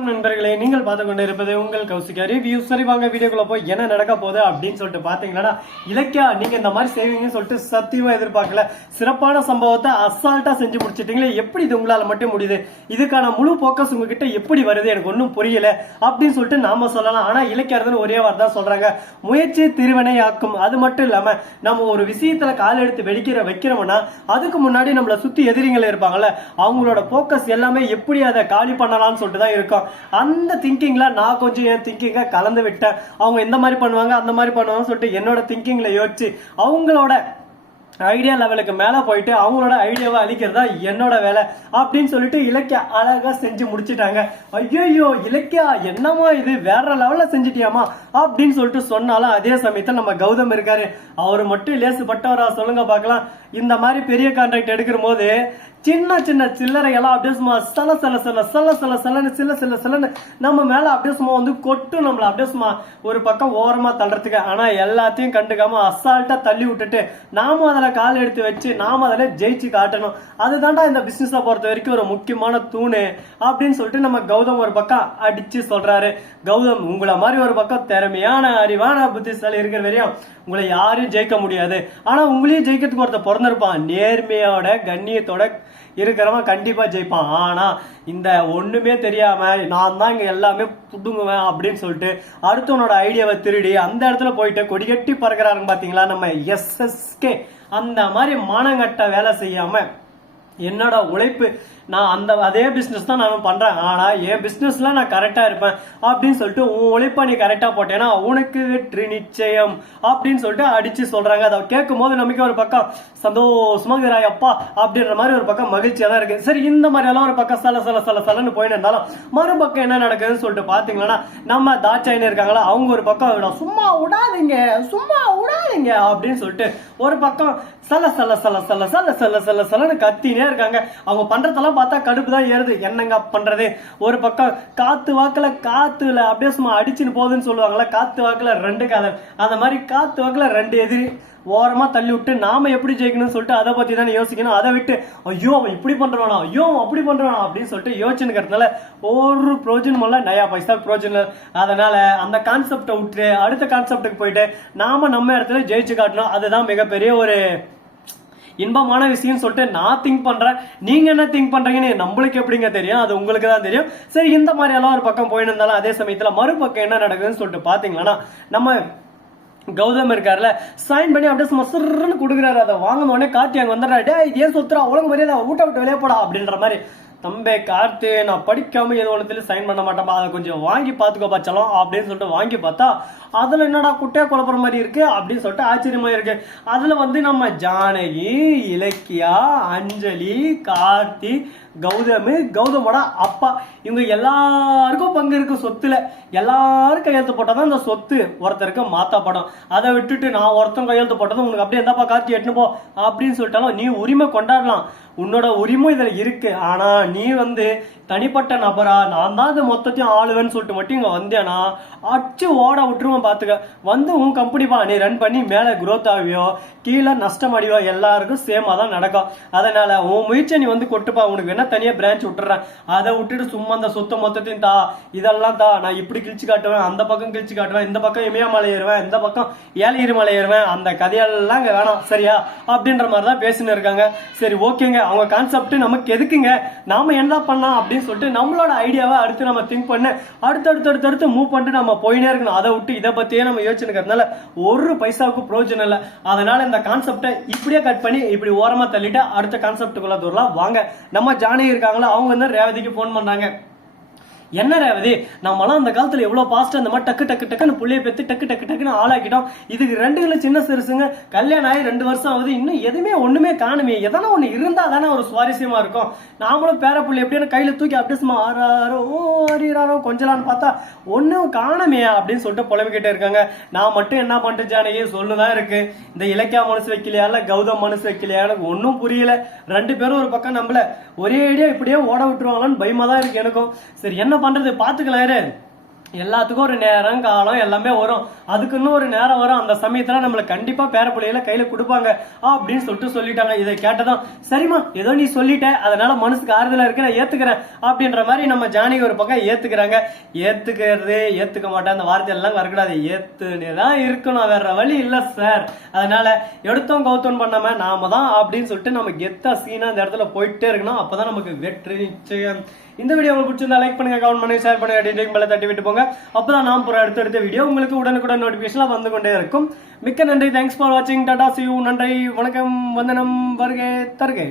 வணக்கம் நண்பர்களே நீங்கள் பார்த்து கொண்டு இருப்பது உங்கள் கௌசிகா ரிவ்யூ சரி வாங்க வீடியோக்குள்ள போய் என்ன நடக்க போகுது அப்படின்னு சொல்லிட்டு பாத்தீங்கன்னா இலக்கியா நீங்க இந்த மாதிரி செய்வீங்கன்னு சொல்லிட்டு சத்தியமா எதிர்பார்க்கல. சிறப்பான சம்பவத்தை அசால்ட்டா செஞ்சு முடிச்சிட்டீங்களே எப்படி இது உங்களால மட்டும் முடியுது? இதுக்கான முழு போக்கஸ் உங்ககிட்ட எப்படி வருது? எனக்கு ஒன்றும் புரியல அப்படின்னு சொல்லிட்டு நாம சொல்லலாம். ஆனா இலக்கியாரதுன்னு ஒரே வார்த்தை சொல்றாங்க. முயற்சி திருவினை ஆக்கும் அது மட்டும் இல்லாம நம்ம ஒரு விஷயத்துல கால் எடுத்து வெடிக்கிற வைக்கிறோம்னா அதுக்கு முன்னாடி நம்மள சுத்தி எதிரிகள் இருப்பாங்கல்ல அவங்களோட போக்கஸ் எல்லாமே எப்படி அதை காலி பண்ணலாம்னு சொல்லிட்டு தான் இருக்கும். அந்த திங்கிங்ல நான் கொஞ்சம் என் திங்கிங்கை கலந்து விட்டேன். அவங்க இந்த மாதிரி பண்ணுவாங்க அந்த மாதிரி பண்ணுவாங்கன்னு சொல்லிட்டு என்னோட திங்கிங்ல யோசிச்சு அவங்களோட ஐடியா லெவலுக்கு மேலே போயிட்டு அவங்களோட ஐடியாவை அழிக்கிறதா என்னோட வேலை அப்படின்னு சொல்லிட்டு இலக்கியா அழகாக செஞ்சு முடிச்சிட்டாங்க. ஐயோ இலக்கியா என்னமா இது? வேற லெவலில் செஞ்சிட்டியாமா அப்படின்னு சொல்லிட்டு சொன்னாலும் அதே சமயத்தில் நம்ம கௌதம் இருக்காரு. அவர் மட்டும் லேசுப்பட்டவரா சொல்லுங்க பார்க்கலாம். இந்த மாதிரி பெரிய கான்ட்ராக்ட் எடுக்கிற போது சின்ன சின்ன சில்லறைகள்லாம் அப்படியே சும்மா சல சல சல சல சல சலன்னு சில சில சிலன்னு நம்ம மேலே அப்படியே சும்மா வந்து கொட்டும் நம்மளை அப்படியே சும்மா ஒரு பக்கம் ஓரமாக தள்ளுறதுக்கு. ஆனால் எல்லாத்தையும் கண்டுக்காமல் அசால்ட்டாக தள்ளி விட்டுட்டு நாம அதில் கால் எடுத்து வச்சு நாம அதில் ஜெயிச்சு காட்டணும். அதுதான்டா இந்த பிஸ்னஸை பொறுத்த வரைக்கும் ஒரு முக்கியமான தூணு அப்படின்னு சொல்லிட்டு நம்ம கௌதம் ஒரு பக்கம் அடிச்சு சொல்றாரு. கௌதம் உங்களை மாதிரி ஒரு பக்கம் திறமையான அறிவான புத்திசாலி இருக்கிற வரையும் உங்களை யாரையும் ஜெயிக்க முடியாது. ஆனா உங்களையும் ஜெயிக்கிறதுக்கு ஒருத்தர் பிறந்திருப்பான். நேர்மையோட கண்ணியத்தோட இருக்கிறவன் கண்டிப்பா ஜெயிப்பான். ஆனா இந்த ஒண்ணுமே தெரியாம நான் தான் இங்க எல்லாமே புடுங்குவேன் அப்படின்னு சொல்லிட்டு அடுத்தவனோட ஐடியாவை திருடி அந்த இடத்துல போயிட்டு கொடிகட்டி பறக்கிறாருங்க பாத்தீங்களா? நம்ம எஸ்எஸ்கே அந்த மாதிரி மானங்கட்ட வேலை செய்யாம என்னோட உழைப்பு நான் அந்த அதே பிஸ்னஸ் தான் நான் பண்றேன். ஆனா என் பிஸ்னஸில் நான் கரெக்டா இருப்பேன். அப்படின்னு சொல்லிட்டு உன் உழைப்பை நீ கரெக்டா போட்டேன்னா உனக்கு வெற்றி நிச்சயம். அப்படின்னு சொல்லிட்டு அடிச்சு சொல்றாங்க. அதை கேட்கும் போது நமக்கு ஒரு பக்கம் சந்தோஷமாக இருக்கிறாய் அப்பா அப்படின்ற மாதிரி ஒரு பக்கம் மகிழ்ச்சியா தான் இருக்கு. சரி இந்த மாதிரி எல்லாம் ஒரு பக்கம் சல சல சல சலன்னு போயின்னு இருந்தாலும் மறுபக்கம் என்ன நடக்குதுன்னு சொல்லிட்டு பாத்தீங்கன்னா நம்ம தாட்சாயின்னு இருக்காங்களா அவங்க ஒரு பக்கம் சும்மா விடாதீங்க சும்மா விடாதீங்க அப்படின்னு சொல்லிட்டு ஒரு பக்கம் சல சல சல சல சல சல சல சலன்னு கத்தினே இருக்காங்க. அவங்க பண்றதெல்லாம் பார்த்தா கடுப்பு தான் ஏறுது. என்னங்க பண்றது? ஒரு பக்கம் காத்து வாக்கில் காத்துல அப்படியே சும்மா அடிச்சுன்னு போகுதுன்னு சொல்லுவாங்கள்ல காத்து வாக்கில் ரெண்டு காதல் அந்த மாதிரி காத்து வாக்கில் ரெண்டு எதிரி ஓரமா தள்ளி விட்டு நாம எப்படி ஜெயிக்கணும்னு சொல்லிட்டு அதை பத்தி தானே யோசிக்கணும். அதை விட்டு ஐயோ அவன் இப்படி பண்றானா? ஐயோ அவன் அப்படி பண்றானா? அப்படின்னு சொல்லிட்டு யோசிச்சுக்கிறதுனால ஒரு ப்ரோஜனம் இல்லை. நயா பைசா ப்ரோஜனம் அதனால அந்த கான்செப்டை விட்டு அடுத்த கான்செப்டுக்கு போயிட்டு நாம நம்ம இடத்துல ஜெயிச்சு காட்டணும். அதுதான் மிகப்பெரிய ஒரு இன்பமான விஷயம்னு சொல்லிட்டு நான் திங்க் பண்றேன். நீங்க என்ன திங்க் பண்றீங்கன்னு நம்மளுக்கு எப்படிங்க தெரியும்? அது உங்களுக்கு தான் தெரியும். சரி இந்த மாதிரி எல்லாம் ஒரு பக்கம் போயின்னு இருந்தாலும் அதே சமயத்துல மறுபக்கம் என்ன நடக்குதுன்னு சொல்லிட்டு பாத்தீங்கன்னா நம்ம கௌதம் இருக்கார்ல சைன் பண்ணி அப்படியே சும்மா சிறுன்னு கொடுக்குறாரு. அதை வாங்கின உடனே கார்த்தி அங்கே வந்துடுறா டே ஏன் சுத்துறா உலக மரியாதை ஊட்ட விட்டு வெளியே போடா அப்படின்ற மாதிரி. தம்பே கார்த்து நான் படிக்காம ஏதோ ஒன்றத்துல சைன் பண்ண மாட்டேன்பா. அதை கொஞ்சம் வாங்கி பார்த்துக்கோ பச்சலம் அப்படின்னு சொல்லிட்டு வாங்கி பார்த்தா அதில் என்னடா குட்டையா குழப்புற மாதிரி இருக்கு அப்படின்னு சொல்லிட்டு ஆச்சரியமா இருக்கு. அதுல வந்து நம்ம ஜானகி இலக்கியா அஞ்சலி கார்த்தி கௌதமு கௌதமோட அப்பா. இவங்க எல்லாருக்கும் பங்கு இருக்கு சொத்துல. எல்லாரும் கையெழுத்து போட்டாதான் அந்த சொத்து. ஒருத்தருக்கு மாத்தப்படும் அதை விட்டுட்டு நான் ஒருத்தன் கையெழுத்து போட்டதும் உனக்கு அப்படியே எந்தப்பா கார்த்தி எட்டுன்னு போ அப்படின்னு சொல்லிட்டாலும் நீ உரிமை கொண்டாடலாம். உன்னோட உரிமை இதுல இருக்கு. ஆனா நீ வந்து தனிப்பட்ட நபரா? நான் தான் இது மொத்தத்தையும் ஆளுவேன்னு சொல்லிட்டு மட்டும் இங்க வந்தேனா? அச்சு ஓட விட்டுருவோம் பாத்துக்க. வந்து உன் கம்பெனி பா. நீ ரன் பண்ணி மேல குரோத் ஆகியோ கீழே நஷ்டம் அடிவோ எல்லாருக்கும் சேமா தான் நடக்கும். அதனால உன் முயற்சியை நீ வந்து கொட்டுப்பா. உனக்கு என்ன தனியா பிரான்ச் விட்டுறேன். அதை விட்டுட்டு சும்மா அந்த சொத்த மொத்தத்தையும் தா இதெல்லாம் தா நான் இப்படி கிழிச்சு காட்டுவேன் அந்த பக்கம் கிழிச்சு காட்டுவேன் இந்த பக்கம் இமயமலை ஏறுவேன் இந்த பக்கம் ஏலகிரி மலை ஏறுவேன் அந்த கதையெல்லாம் வேணாம் சரியா? அப்படின்ற மாதிரி தான் பேசின்னு இருக்காங்க. சரி ஓகேங்க. அவங்க கான்செப்ட் நமக்கு எதுக்குங்க? நாம என்ன பண்ணலாம் அப்படின்னு சொல்லிட்டு நம்மளோட ஐடியாவை அடுத்து நம்ம திங்க் பண்ண. அடுத்து அடுத்து அடுத்து அடுத்து மூவ் பண்ணிட்டு நம்ம போயினே இருக்கணும். அதை விட்டு இதை பத்தியே நம்ம யோசிச்சுக்கிறதுனால ஒரு பைசாவுக்கு பிரயோஜனம் இல்லை. அதனால இந்த கான்செப்டை இப்படியே கட் பண்ணி இப்படி ஓரமா தள்ளிட்டு அடுத்த கான்செப்டுக்குள்ள தூரலாம். வாங்க நம்ம ஜானகி இருக்காங்களோ? அவங்க வந்து ரேவதிக்கு ஃபோன் பண்ணாங்க? என்ன ரேவதி நம்மளாம் அந்த காலத்துல எவ்வளவு பாஸ்ட் அந்த மாதிரி டக்கு டக்கு டக்குன்னு புள்ளைய பெத்து டக்கு டக்கு டக்குன்னு ஆளாக்கிட்டோம். இதுக்கு ரெண்டு கிலோ சின்ன சிறுசுங்க. கல்யாணம் ஆகி ரெண்டு வருஷம் ஆகுது. இன்னும் எதுவுமே ஒண்ணுமே காணுமே. எதனா ஒண்ணு இருந்தா தானே ஒரு சுவாரஸ்யமா இருக்கும். நாமளும் பேர புள்ளி எப்படின்னு கையில தூக்கி அப்படியே சும்மா ஆறாரோ ஆறாரோ கொஞ்சலான்னு பார்த்தா ஒண்ணும் காணுமே அப்படின்னு சொல்லிட்டு புலம்பிக்கிட்டே இருக்காங்க. நான் மட்டும் என்ன பண்ணிட்டு ஜானகி சொல்லுதான் இருக்கு. இந்த இலக்கியா மனசு வைக்கலையா இல்ல கௌதம் மனசு வைக்கலையா எனக்கு ஒன்னும் புரியல. ரெண்டு பேரும் ஒரு பக்கம் நம்மள ஒரே ஐடியா இப்படியே ஓட விட்டுருவாங்களான்னு பயமா தான் இருக்கு எனக்கும். சரி என்ன பண்றது? பாத்துக்கலாரு எல்லாத்துக்கும் ஒரு நேரம் காலம் எல்லாமே வரும். அதுக்குன்னு ஒரு நேரம் வரும். அந்த சமயத்துல நம்மளுக்கு கண்டிப்பா பேரப்பிள்ளைகளை கையில கொடுப்பாங்க. அப்படின்னு சொல்லிட்டு சொல்லிட்டாங்க. இதை கேட்டதும் சரிம்மா ஏதோ நீ சொல்லிட்ட. அதனால மனசுக்கு ஆறுதலா இருக்கு நான் ஏத்துக்கிறேன். அப்படின்ற மாதிரி நம்ம ஜானகி ஒரு பக்கம் ஏத்துக்கிறாங்க. ஏத்துக்கிறது ஏத்துக்க மாட்டேன். அந்த வார்த்தை எல்லாம் வரக்கூடாது. ஏத்துனே தான் இருக்கணும். வேற வழி இல்ல சார். அதனால எடுத்தோம் கௌத்தம் பண்ணாம நாம தான் அப்படின்னு சொல்லிட்டு நம்ம கெத்தா சீனா அந்த இடத்துல போயிட்டே இருக்கணும். அப்பதான் நமக்கு வெற்றி நிச்சயம். இந்த வீடியோ உங்களுக்கு பிடிச்சிருந்தா லைக் பண்ணுங்க கமெண்ட் பண்ணுங்க ஷேர் பண்ணுங்க டிண்டிங் பெல்ல தட்டி விட்டு போங்க. அப்பதான் நான் போற அடுத்தடுத்த வீடியோ உங்களுக்கு உடனுக்குடன் நோட்டிபிகேஷன் வந்து கொண்டே இருக்கும். மிக்க நன்றி. தேங்க்ஸ் ஃபார் வாட்சிங் டாடா சியூ நன்றி. வணக்கம். வந்தனம். வருகை தருகை.